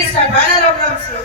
એકત્રીસ સભાના રોગ રમશું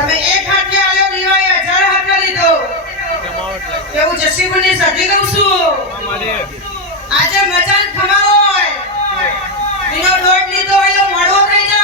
તમે એક હાથે આલો દીવાએ હજાર હાથે લીધો. એવું જસીબુની સદી કહું છું. આજે મચાન ખમાવો હોય. એનો લોટ લીધો હોય મળવો થઈ જાય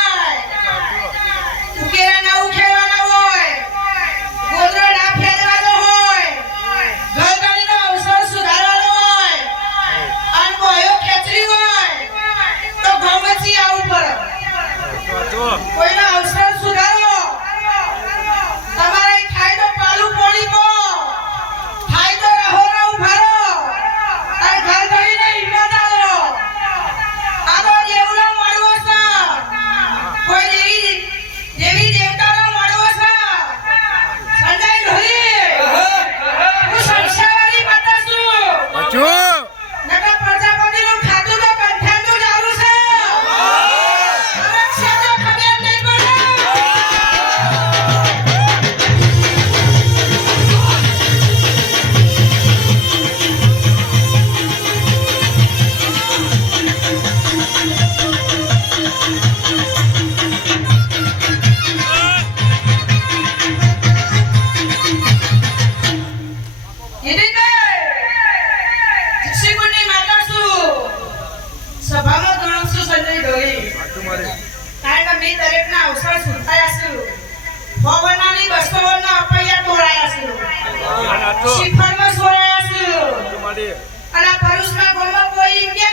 અને આ ભરૂચના ગામમાં કોઈ ને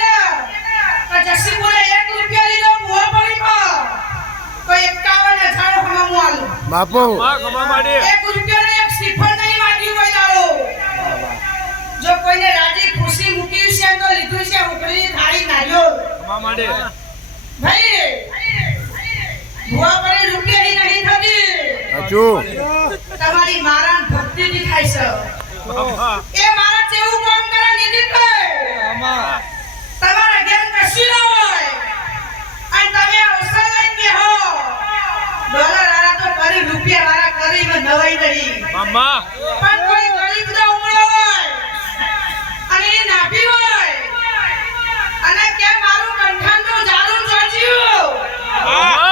કે જક્ષીપુરે એક રૂપિયા લીધો મોહ પડી પર. તો એકાવન હજાર હમણાં હું આલું. બાપુ એક રૂપિયાનો એક શ્રીફળ નહીં માંગ્યું કોઈ દાડો. જો કોઈને રાજી ખુશી મૂકી છે તો લીધું છે ઉકળીની થાળી નાખ્યો ભાઈ ભુવા પડી રૂપિયાની નહીં થતી. બચુ તમારી મારા ભક્તિથી થાય છે. એ મારા જેવું કામ કરે તમારા ઘેર કશું ના હોય. અને તમે અવસર લઈને બેહો. ડોલર રૂપિયા વાળા ગરીબ નવાઈ નહીં પણ કોઈ ગરીબ ના ઉમળો હોય અને એ નાભી હોય. અને કે મારું કંઠાનું જાડું ચોચ્યું આજે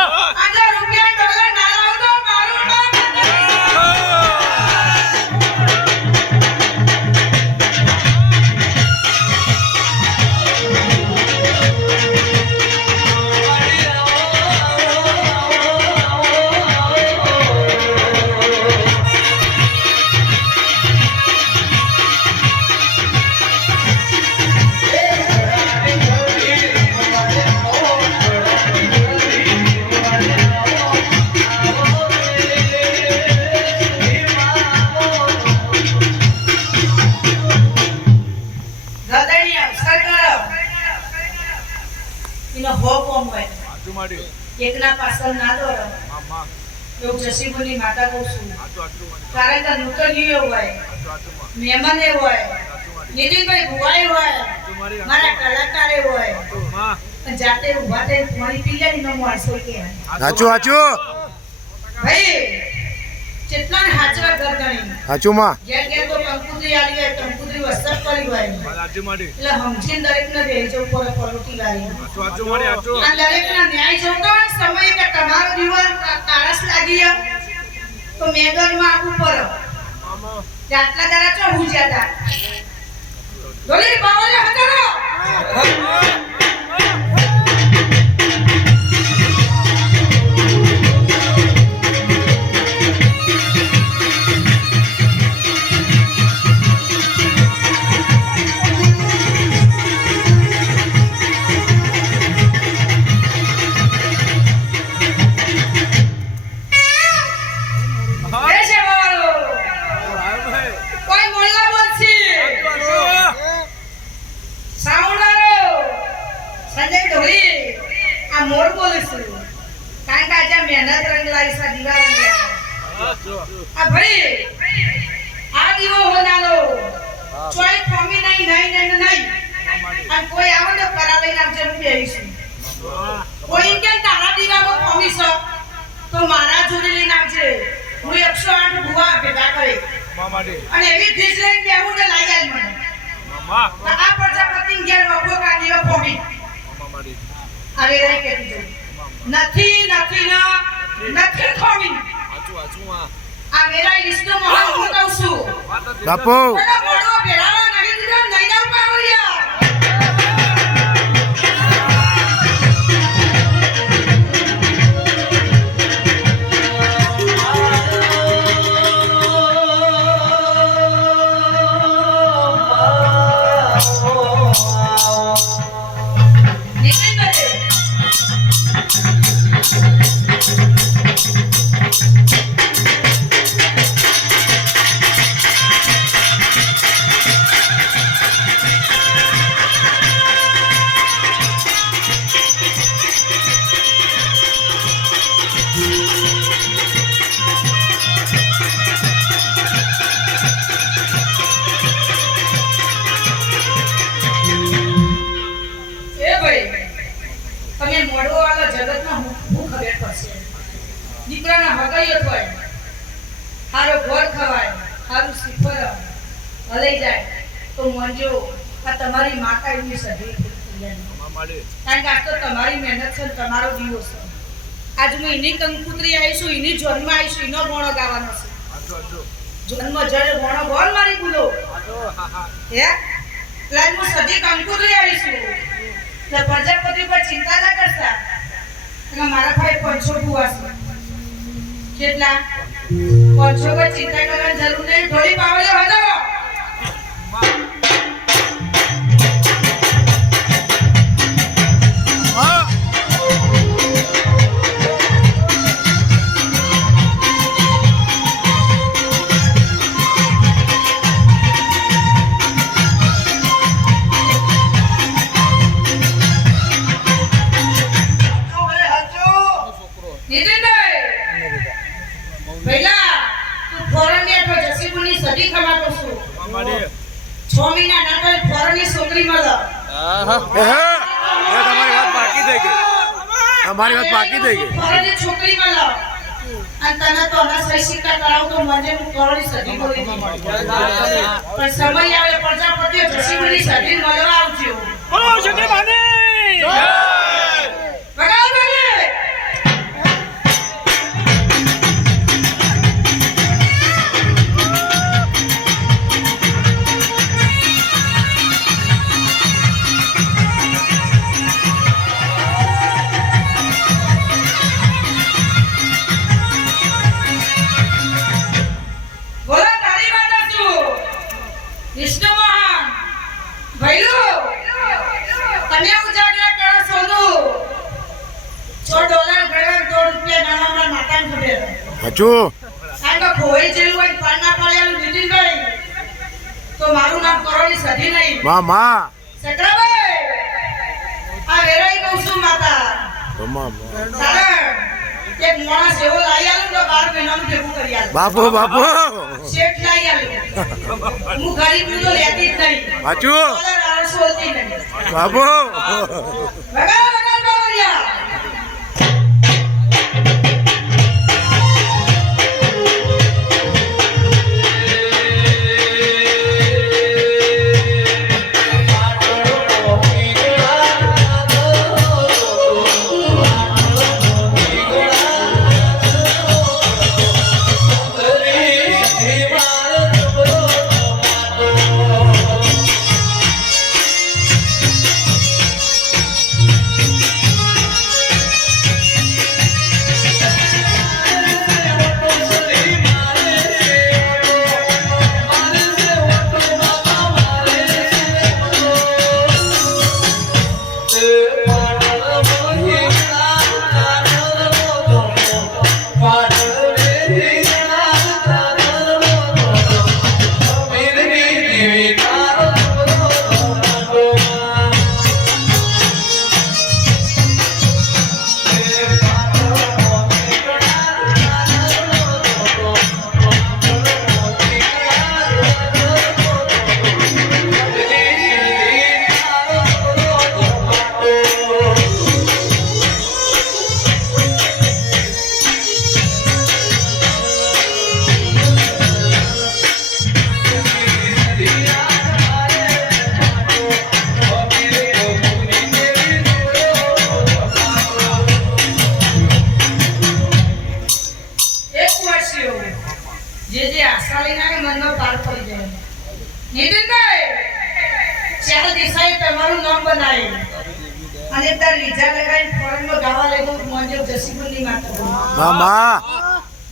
પાછળ ના દોરો એવું જસીબુની માતા કહું છું. કારણ કે નૂતનીઓ હોય મહેમાને હોય નીતિનભાઈ ભુવાઈ હોય મારા કલાકારે હોય. જાતે ઊભા થઈને પાણી પી લે ને માણસો કહેવાય સાચું સાચું ભાઈ જેટલા હાચવા ઘર ગણી સાચું માં ઘેર ઘેર તો કંકુતરી આલી હોય કંકુતરી વસ્તર કરી હોય એટલે સમજીને દરેકને રહી જવું પડે પરોટી વાળી આ દરેકના ન્યાય જોતો સમય કે તમારો દીવાલ તારસ લાગી તો મેદાનમાં માં પડે પર આટલા દાડા ચો હું જ્યાં ડોલી બાવલે હટાડો કોઈ આવે તો કરા હું બેહીશું કોઈ કે તારા દીવામાં ફોમી છે તો મારા જોડે લઈને આવજે. હું એકસો આઠ ભુવા ભેગા કરે. અને એવી ફીસ લઈને બેહું ને લાઈ આલ મને. આ પ્રજાપતિ ઘેર વખો કાઢીઓ ફોમી અરે રે કે નથી નથી ના. નથી ફોમી આ મેરા ઈષ્ટ મહાન હું કહું છું. બાપુ. તમે મોડો વાળો જગતમાં હું ખબર પડશે? દીકરાના હગાઈઓ થાય. હારો ઘર ખવાય. હારું શ્રીફળ હલાઈ જાય તો મનજો આ તમારી માતા એમની સધી કારણ કે આ તો તમારી મહેનત છે તમારો દીવો છે. આજ હું એની કંકુતરી આવીશું એની જન્મ આવીશું એનો ગોણો ગાવાનો છે. જન્મ જળ ગોણો બોલ મારી ભૂલો. હે એટલે હું સદી કંકુતરી આવીશું. એટલે પ્રજાપતિ પર ચિંતા ના કરતા. એટલે મારા ભાઈ પાંચસો ભુવા છે. કેટલા? પાંચસો પર ચિંતા કરવાની જરૂર નહીં. થોડી પાવલે હતો તમારી વાત પાકી થઈ ગઈ. તમારી વાત પાકી થઈ ગઈ. ફોરનની છોકરી મળે અને તને તો હમણાં સહી સિક્કા કરાવતો મને હું કરોડની સદી બોલી પણ સમય આવે પ્રજાપતિએ જસીપુરની સદી મળવા આવજો. મારું સધી નહીં મામા સકરાભાઈ આ વેરાઈ કહું છું માતા. માં માં. કારણ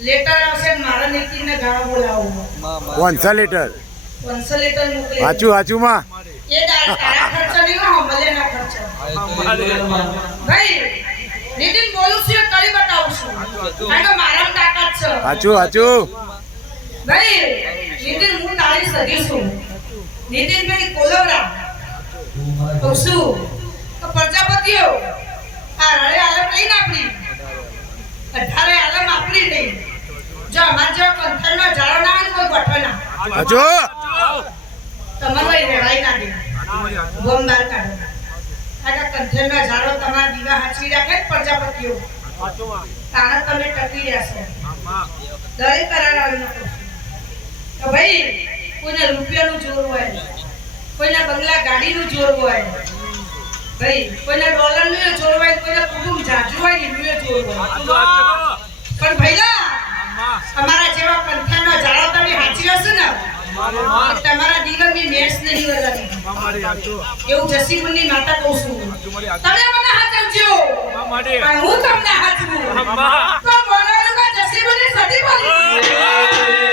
લેટર આવશે મારા નીતિને ગાવા બોલાવો પાંચસો લીટર. પાંચસો લેટર મોકલી. સાચું સાચું માં. એ તારા તારા ખર્ચો નહીં હો હમલેના ખર્ચો. ભાઈ નીતિન બોલું છું કરી બતાવું છું. કારણ કે મારામાં તાકાત છે. સાચું સાચું. ભાઈ નીતિન હું તારી સગી છું. નીતિનભાઈ કોલવરા તો શું તો પ્રજાપતિઓ આ રળે આલમ નહીં ને આપણી અઢારે આલમ આપણી નહીં જો અમાર જેવા કંથણનો ઝાડો ના હોય ને કોઈ ના તમારે ભાઈ રેવાય ના દે ગોમ કાઢો. આ કંથણના ઝાડો તમારા દીવા હાચવી રાખે પ્રજાપતિઓ? તાણે તમે ટકી રહેશો. દરેક કરાર આવી તો ભાઈ, કોઈને રૂપિયાનું જોર હોય, કોઈના બંગલા ગાડીનું જોર હોય, ભાઈ, કોઈના ડોલરનું જોર હોય, કોઈના કુટુંબ જાજુ હોય, એનું જોર હોય. પણ ભઈલા અમારા જેવા પંથાનો જાળો તમે હાચી હશો ને? તમારા દીવનની મેસ નહીં વળવાની એવું જસીમુની માતા કહું છું તમે મને હાચવજો હું તમને હાચવું તો બોલાવાનું કે જસીમુની સદી બોલી